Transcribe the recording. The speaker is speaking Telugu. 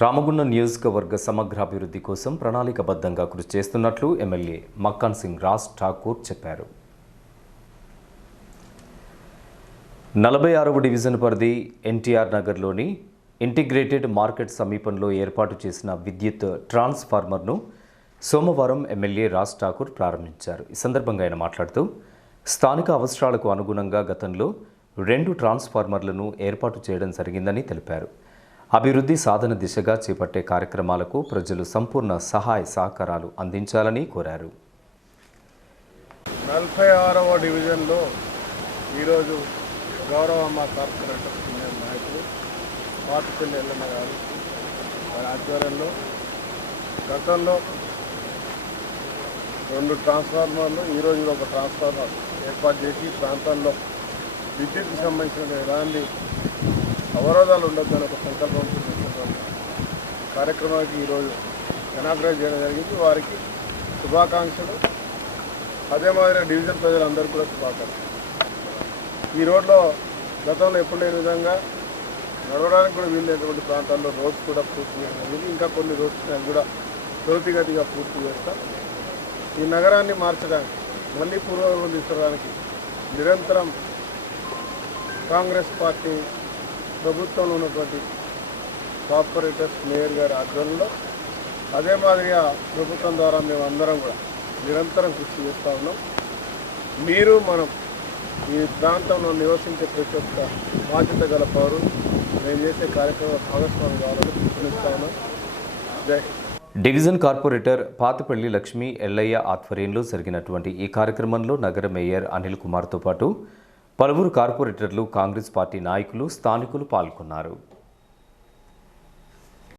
రామగుండం నియోజకవర్గ సమగ్రాభివృద్ధి కోసం ప్రణాళికబద్ధంగా కృషి చేస్తున్నట్లు ఎమ్మెల్యే మక్కన్ సింగ్ రాజ్ ఠాకూర్ చెప్పారు. 46వ డివిజన్ పరిధి ఎన్టీఆర్ నగర్లోని ఇంటిగ్రేటెడ్ మార్కెట్ సమీపంలో ఏర్పాటు చేసిన విద్యుత్ ట్రాన్స్ఫార్మర్ను సోమవారం ఎమ్మెల్యే రాజ్ ఠాకూర్ ప్రారంభించారు. ఈ సందర్భంగా ఆయన మాట్లాడుతూ స్థానిక అవసరాలకు అనుగుణంగా గతంలో 2 ట్రాన్స్ఫార్మర్లను ఏర్పాటు చేయడం జరిగిందని తెలిపారు. అభివృద్ధి సాధన దిశగా చేపట్టే కార్యక్రమాలకు ప్రజలు సంపూర్ణ సహాయ సహకారాలు అందించాలని కోరారు. 46వ డివిజన్లో ఈరోజు గౌరవమ్మ కార్పొరేటర్ సీనియర్ నాయకులు పాతిపల్లి ఎల్లమ్మ గారు వారి ఆధ్వర్యంలో గతంలో 2 ట్రాన్స్ఫార్మర్లు ఈరోజు ఒక ట్రాన్స్ఫార్మర్ ఏర్పాటు చేసి ప్రాంతాల్లో విద్యుత్కి సంబంధించిన ఎలాంటి అవరోధాలు ఉండొద్దని ఒక సంకల్పం కార్యక్రమానికి ఈరోజు ఇనాగ్రేట్ చేయడం జరిగింది. వారికి శుభాకాంక్షలు. అదే మాదిరిగా డివిజన్ ప్రజలందరూ కూడా శుభాకాంక్షలు. ఈ రోడ్లో గతంలో ఎప్పుడు లేని విధంగా నడవడానికి కూడా వీలైనటువంటి ప్రాంతాల్లో రోడ్స్ కూడా పూర్తి చేయడం జరిగింది. ఇంకా కొన్ని రోడ్స్ కూడా త్వరితగతిగా పూర్తి చేస్తాం. ఈ నగరాన్ని మార్చడానికి మళ్ళీ పూర్వవైపు తీసుకురావడానికి నిరంతరం కాంగ్రెస్ పార్టీ ప్రభుత్వంలో ఉన్నటువంటి కార్పొరేటర్స్ మేయర్ గారి ఆధ్వర్యంలో అదే మాదిరిగా ప్రభుత్వం ద్వారా మేము అందరం కూడా నిరంతరం కృషి చేస్తూ ఉన్నాం. మీరు మనం ఈ ప్రాంతంలో నివసించే ప్రతి ఒక్క బాధ్యత గల పౌరులు మేము చేసే కార్యక్రమం భాగస్వామి కావాలని పిలుపునిస్తా ఉన్నాం. జై డివిజన్ కార్పొరేటర్ పాతిపల్లి లక్ష్మీ ఎల్లయ్య ఆధ్వర్యంలో జరిగినటువంటి ఈ కార్యక్రమంలో నగర మేయర్ అనిల్ కుమార్తో పాటు పలువురు కార్పొరేటర్లు, కాంగ్రెస్ పార్టీ నాయకులు, స్థానికులు పాల్గొన్నారు.